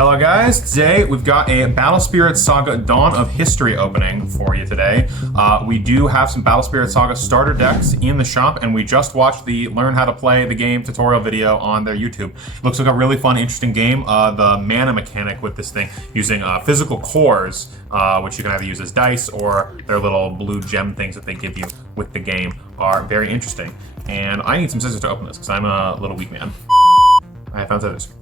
Hello guys, today we've got a Battle Spirit Saga Dawn of History opening for you today. We do have some Battle Spirit Saga starter decks in the shop, and we just watched the Learn How to Play the Game tutorial video on their YouTube. It looks like a really fun, interesting game. The mana mechanic with this thing, using physical cores, which you can either use as dice or their little blue gem things that they give you with the game, are very interesting. And I need some scissors to open this because I'm a little weak man. I found scissors.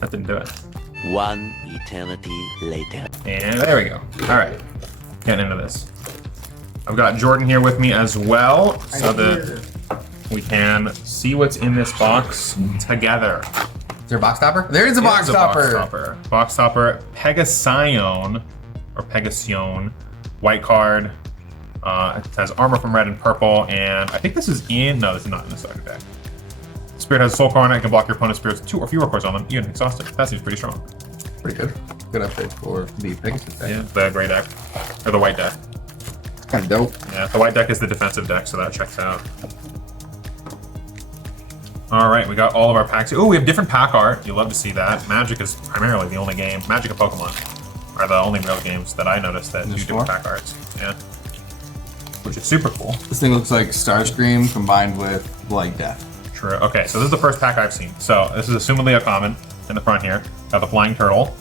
That didn't do it. One eternity later. And there we go. All right, getting into this. I've got Jordan here with me as well, so that we can see what's in this box together. Is there a box topper? There is a box topper. Box topper. Pegasion, or Pegasion, white card. It has armor from red and purple, and I think this is in. No, this is not in the starter deck. Spirit has a soul card, and it can block your opponent's spirits with 2 or fewer cores on them, even exhausted. That seems pretty strong. Pretty good. Good upgrade for the Pegasus deck. Yeah, the gray deck. Or the white deck. Kind of dope. Yeah, the white deck is the defensive deck, so that checks out. Alright, we got all of our packs. Oh, we have different pack art. You love to see that. Magic is primarily the only game. Magic and Pokemon are the only real games that I noticed that do different pack arts. Yeah. Which is super cool. This thing looks like Starscream combined with Blight Death. True. Okay, so this is the first pack I've seen. So this is assumedly a common in the front here. Got the Flying Turtle.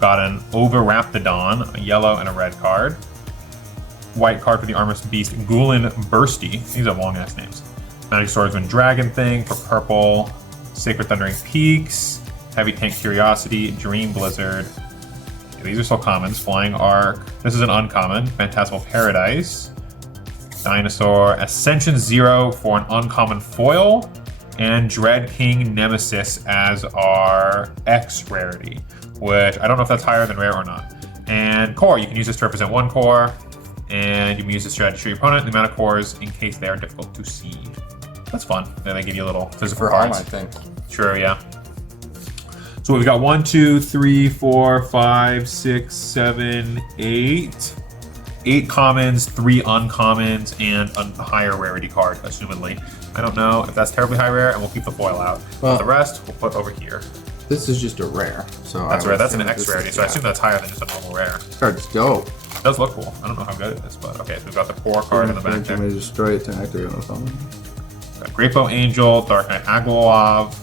Got an Overraptidon, a yellow and a red card. White card for the Armorous Beast, Gulen Bursty. These are long-ass names. Magic Swordsman Dragon Thing for purple. Sacred Thundering Peaks. Heavy Tank Curiosity, Dream Blizzard. Yeah, these are still commons. Flying Arc. This is an uncommon. Phantasmal Paradise. Dinosaur. Ascension Zero for an uncommon foil. And Dread King Nemesis as our X rarity, which I don't know if that's higher than rare or not. And core, you can use this to represent 1 core, and you can use this strategy to show your opponent the amount of cores in case they are difficult to see. That's fun. Then they give you a little physical cards. I think. Sure, yeah. So we've got 1, 2, 3, 4, 5, 6, 7, 8. 8 commons, 3 uncommons, and a higher rarity card, assumedly. I don't know if that's terribly high rare, and we'll keep the foil out. Well, but the rest we'll put over here. This is just a rare, so that's rare. That's an X rarity, so I assume that's higher than just a normal rare. This card's dope. It does look cool. I don't know how good it is, but okay. So we've got the core card in the back there. I'm gonna destroy it to activate on something. Got Great Bow Angel, Dark Knight Agolov,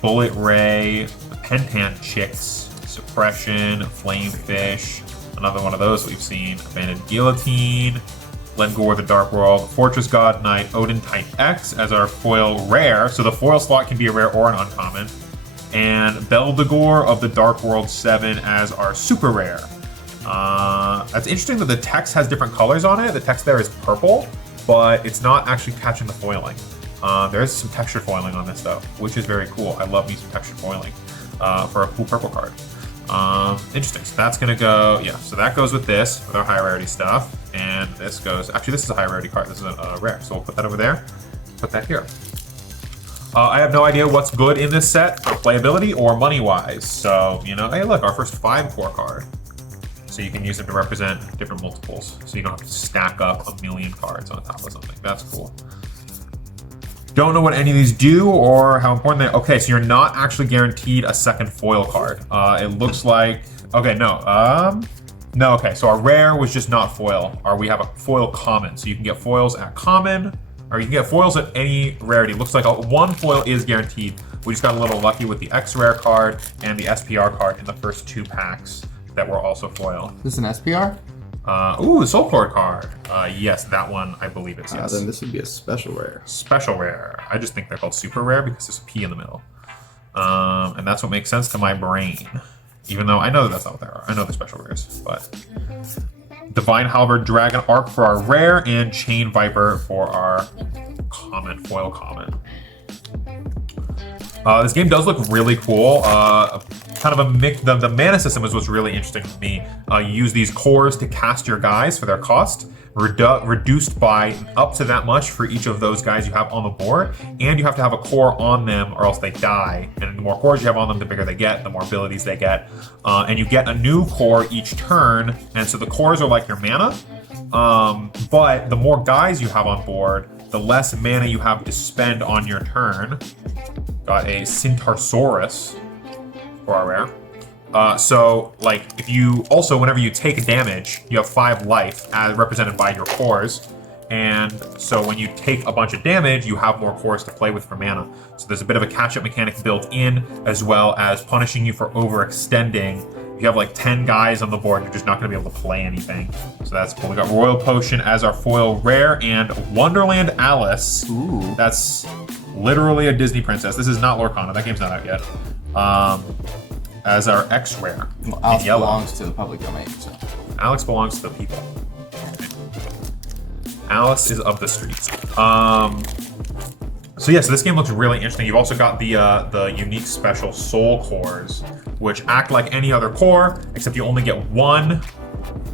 Bullet Ray, the Pentant Chicks, Suppression, Flamefish. Another one of those we've seen. Abandoned Guillotine, Lengor the Dark World, Fortress God Knight, Odin Type X as our foil rare. So the foil slot can be a rare or an uncommon. And Beldegor of the Dark World 7 as our super rare. That's interesting that the text has different colors on it. The text there is purple, but it's not actually catching the foiling. There is some textured foiling on this though, which is very cool. I love me some textured foiling for a cool purple card. Interesting. So that's gonna go, yeah. So that goes with this, with our high rarity stuff, and this goes. Actually, this is a high rarity card. This is a rare, so we'll put that over there. Put that here. I have no idea what's good in this set for playability or money-wise. So you know, hey, look, our first 5 core card. So you can use them to represent different multiples. So you don't have to stack up a million cards on top of something. That's cool. Don't know what any of these do or how important they are. Okay, so you're not actually guaranteed a second foil card. It looks like, okay, no. No, okay, so our rare was just not foil. Or we have a foil common. So you can get foils at common, or you can get foils at any rarity. Looks like 1 foil is guaranteed. We just got a little lucky with the X rare card and the SPR card in the first 2 packs that were also foil. Is this an SPR? Ooh, the Soul Cord card. Yes, that one, I believe it's yes. Then this would be a special rare. Special rare. I just think they're called super rare because there's a P in the middle. And that's what makes sense to my brain. Even though I know that that's not what they are. I know they're special rares, but... Divine Halberd Dragon Arc for our rare, and Chain Viper for our common, foil common. This game does look really cool. Kind of a mix. The mana system is what's really interesting to me. You use these cores to cast your guys for their cost, reduced by up to that much for each of those guys you have on the board, and you have to have a core on them or else they die. And the more cores you have on them, the bigger they get, the more abilities they get. And you get a new core each turn, and so the cores are like your mana. But the more guys you have on board, the less mana you have to spend on your turn. Got a Cintarsaurus for our rare. So, like, if you also, whenever you take damage, you have 5 life, as represented by your cores. And so when you take a bunch of damage, you have more cores to play with for mana. So there's a bit of a catch-up mechanic built in, as well as punishing you for overextending. If you have like 10 guys on the board, you're just not going to be able to play anything. So that's cool. We got Royal Potion as our foil rare, and Wonderland Alice. Ooh. That's literally a Disney princess. This is not Lorcana. That game's not out yet. As our X rare. Well, Alice belongs to the public domain, so. Alex belongs to the people. Alice is of the streets. So yeah, so this game looks really interesting. You've also got the unique special soul cores, which act like any other core, except you only get 1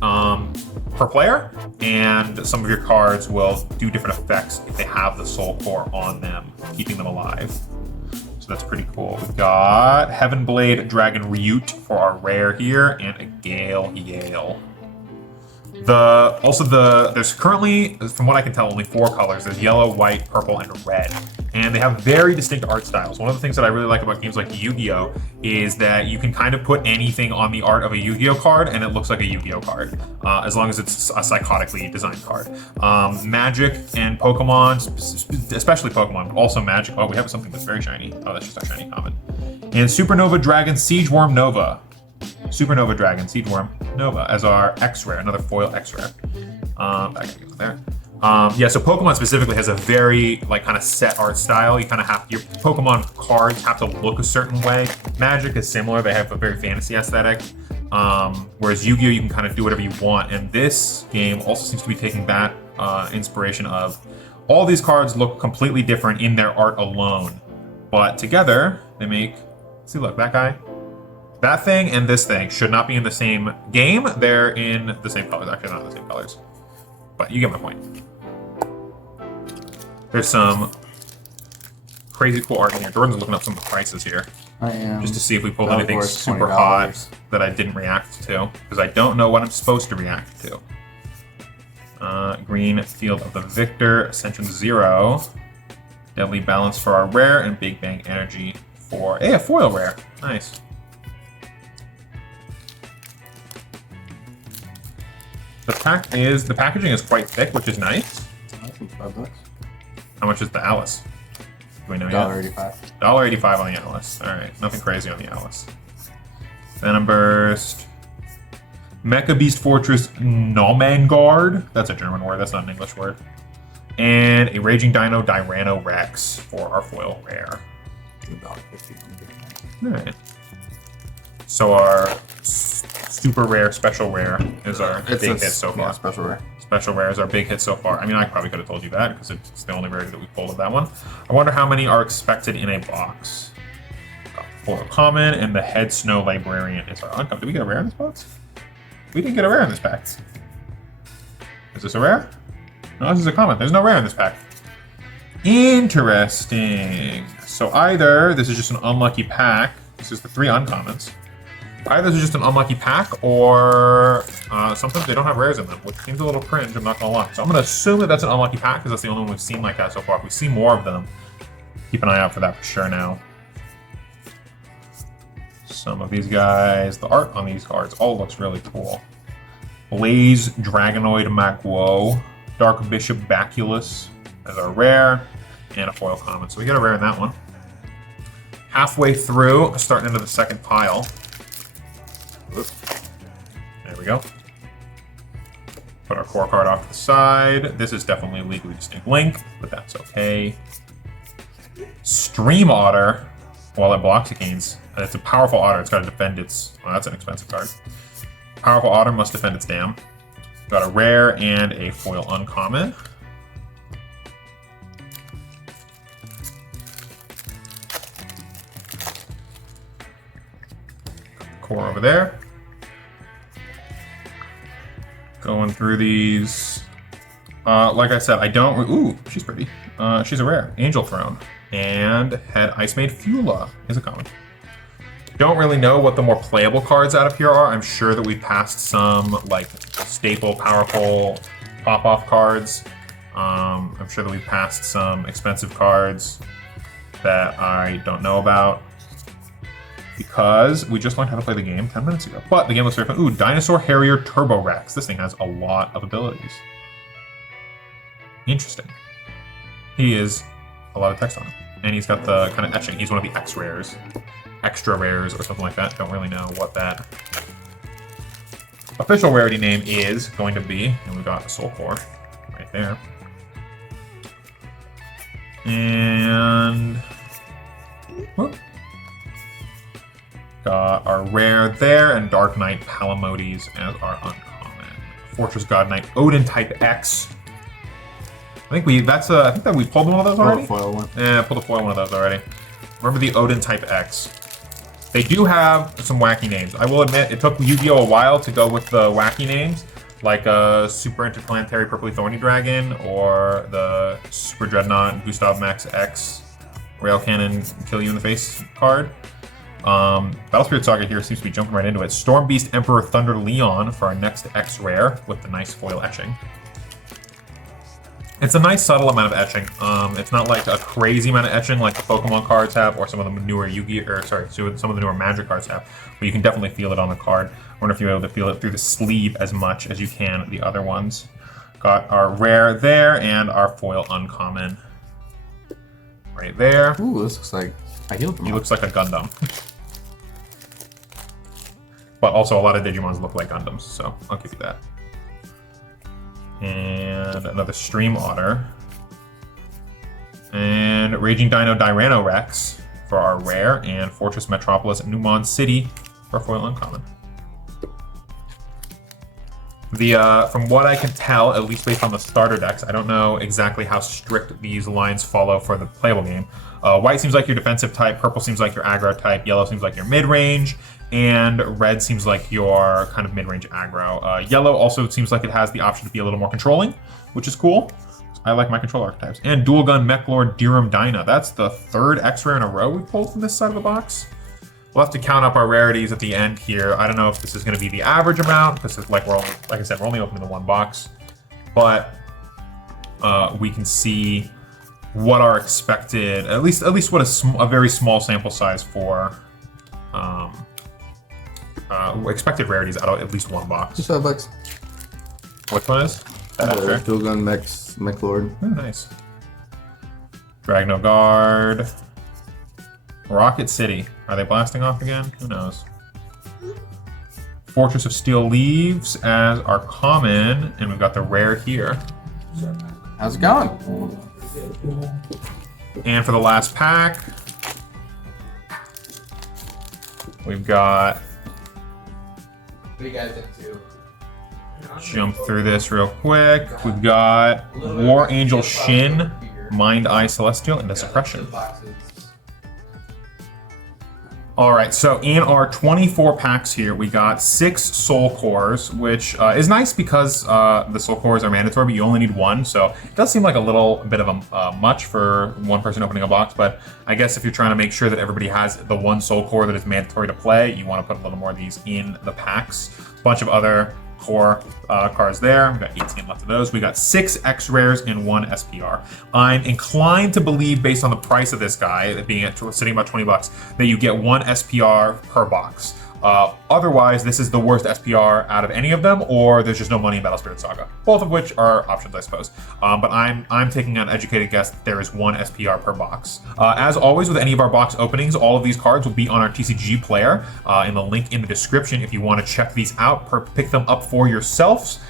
per player, and some of your cards will do different effects if they have the soul core on them, keeping them alive. So that's pretty cool. We've got Heavenblade Dragon Ryut for our rare here, and a Gale Yale. There's currently, from what I can tell, only 4 colors. There's yellow, white, purple, and red. And they have very distinct art styles. One of the things that I really like about games like Yu-Gi-Oh! Is that you can kind of put anything on the art of a Yu-Gi-Oh! Card and it looks like a Yu-Gi-Oh! Card, as long as it's a psychotically designed card. Magic and Pokemon, especially Pokemon, but also Magic. Oh, we have something that's very shiny. Oh, that's just our shiny common. And Supernova Dragon Siegeworm Nova. Supernova Dragon Siegeworm Nova as our X rare, another foil X rare. Back there. Yeah, so Pokemon specifically has a very like kind of set art style. You kind of have your Pokemon cards have to look a certain way. Magic is similar; they have a very fantasy aesthetic. Whereas Yu-Gi-Oh, you can kind of do whatever you want. And this game also seems to be taking that inspiration of all these cards look completely different in their art alone, but together they make. See, look, that guy. That thing and this thing should not be in the same game. They're in the same colors. Actually, not the same colors. But you get my point. There's some crazy cool art in here. Jordan's looking up some of the prices here. I am. Just to see if we pulled Of anything course, super $20. hot that I didn't react to. Because I don't know what I'm supposed to react to. Green Field of the Victor. Ascension 0. Deadly Balance for our rare. And Big Bang Energy for a foil rare. Nice. The packaging is quite thick, which is nice. $5. How much is the Alice? Do we know yet? $1.85. $1.85 on the Alice. All right, nothing crazy on the Alice. Venom Burst, Mecha Beast Fortress Nomangard. That's a German word. That's not an English word. And a Raging Dino Dyrano Rex for our foil rare. All right. So our super rare, special rare is our big hit so far. Yeah, special rare. Special rare is our big hit so far. I mean, I probably could have told you that because it's the only rarity that we pulled of that one. I wonder how many are expected in a box. Foil common and the Head Snow Librarian is our uncommon. Did we get a rare in this box? We didn't get a rare in this pack. Is this a rare? No, this is a common. There's no rare in this pack. Interesting. So either this is just an unlucky pack. This is the 3 uncommons. Either this is just an unlucky pack, or sometimes they don't have rares in them, which seems a little cringe, I'm not gonna lie. So I'm gonna assume that that's an unlucky pack, because that's the only one we've seen like that so far. If we see more of them, keep an eye out for that for sure now. Some of these guys, the art on these cards all looks really cool. Blaze Dragonoid Magwo, Dark Bishop Baculus as our rare, and a foil common. So we get a rare in that one. Halfway through, starting into the second pile. There we go. Put our core card off to the side. This is definitely a legally distinct link, but that's okay. Stream Otter, while it blocks, it gains. It's a powerful otter. It's got to defend its. Well, that's an expensive card. Powerful otter must defend its dam. Got a rare and a foil uncommon. Core over there. Going through these. Like I said, I don't. Ooh, she's pretty. She's a rare. Angel Throne. And Head Ice Maid Fula is a common. Don't really know what the more playable cards out of here are. I'm sure that we passed some like staple, powerful pop-off cards. I'm sure that we've passed some expensive cards that I don't know about because we just learned how to play the game 10 minutes ago. But the game looks very fun. Ooh, Dinosaur Harrier Turbo Rex. This thing has a lot of abilities. Interesting. He is a lot of text on him. And he's got the kind of etching. He's one of the X rares. Extra rares or something like that. Don't really know what that official rarity name is going to be. And we've got Soul Core right there. And whoop. Got our rare there, and Dark Knight Palamodes as our uncommon. Fortress God Knight Odin type X. I think that we pulled one of those already. Foil one. Yeah, I pulled a foil one of those already. Remember the Odin type X. They do have some wacky names. I will admit, it took Yu-Gi-Oh! A while to go with the wacky names, like a Super Interplanetary Purpley Thorny Dragon, or the Super Dreadnought Gustav Max X Rail Cannon Kill You in the Face card. Battle Spirit Saga here seems to be jumping right into it. Storm Beast Emperor Thunder Leon for our next X rare with the nice foil etching. It's a nice subtle amount of etching. It's not like a crazy amount of etching like the Pokemon cards have, or some of the newer some of the newer Magic cards have, but you can definitely feel it on the card. I wonder if you're able to feel it through the sleeve as much as you can the other ones. Got our rare there and our foil uncommon right there. Ooh, this looks like I healed him. He looks like a Gundam. But also a lot of Digimons look like Gundams, so I'll give you that. And another Stream Otter. And Raging Dino Dyranorex for our rare, and Fortress Metropolis Newmon City for foil uncommon. From what I can tell, at least based on the starter decks, I don't know exactly how strict these lines follow for the playable game. White seems like your defensive type, purple seems like your aggro type, yellow seems like your mid-range, and red seems like your kind of mid-range aggro. Yellow also seems like it has the option to be a little more controlling, which is cool. I like my control archetypes. And Dual Gun Mech Lord Dirum Dyna. That's the third X-Rare in a row we pulled from this side of the box. We'll have to count up our rarities at the end here. I don't know if this is going to be the average amount, because like I said, we're only opening the one box. But we can see what our expected, at least what a very small sample size for expected rarities out of at least one box. Just $5. Which one is? Dual Gun Mech Lord. Oh, nice. Dragno Guard. Rocket City. Are they blasting off again? Who knows? Fortress of Steel Leaves as our common, and we've got the rare here. How's it going? And for the last pack, we've got. What do you guys into? Jump through this real quick. We've got War Angel Shin, Mind Eye Celestial, and the Suppression. Alright, so in our 24 packs here, we got 6 Soul Cores, which is nice because the Soul Cores are mandatory, but you only need one, so it does seem like a little bit of a much for one person opening a box, but I guess if you're trying to make sure that everybody has the one Soul Core that is mandatory to play, you want to put a little more of these in the packs. A bunch of other core cards there. We've got 18 left of those. We got 6 X rares and 1 SPR. I'm inclined to believe, based on the price of this guy, being sitting about $20, that you get 1 SPR per box. Otherwise, this is the worst SPR out of any of them, or there's just no money in Battle Spirit Saga. Both of which are options, I suppose. But I'm taking an educated guess that there is 1 SPR per box. As always with any of our box openings, all of these cards will be on our TCG player in the link in the description if you want to check these out, pick them up for yourselves.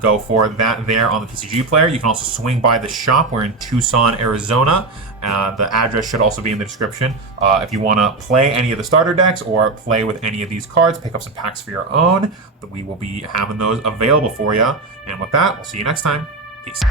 Go for that there on the TCG player. You can also swing by the shop. We're in Tucson, Arizona. The address should also be in the description. If you want to play any of the starter decks or play with any of these cards, pick up some packs for your own. We will be having those available for you. And with that, we'll see you next time. Peace.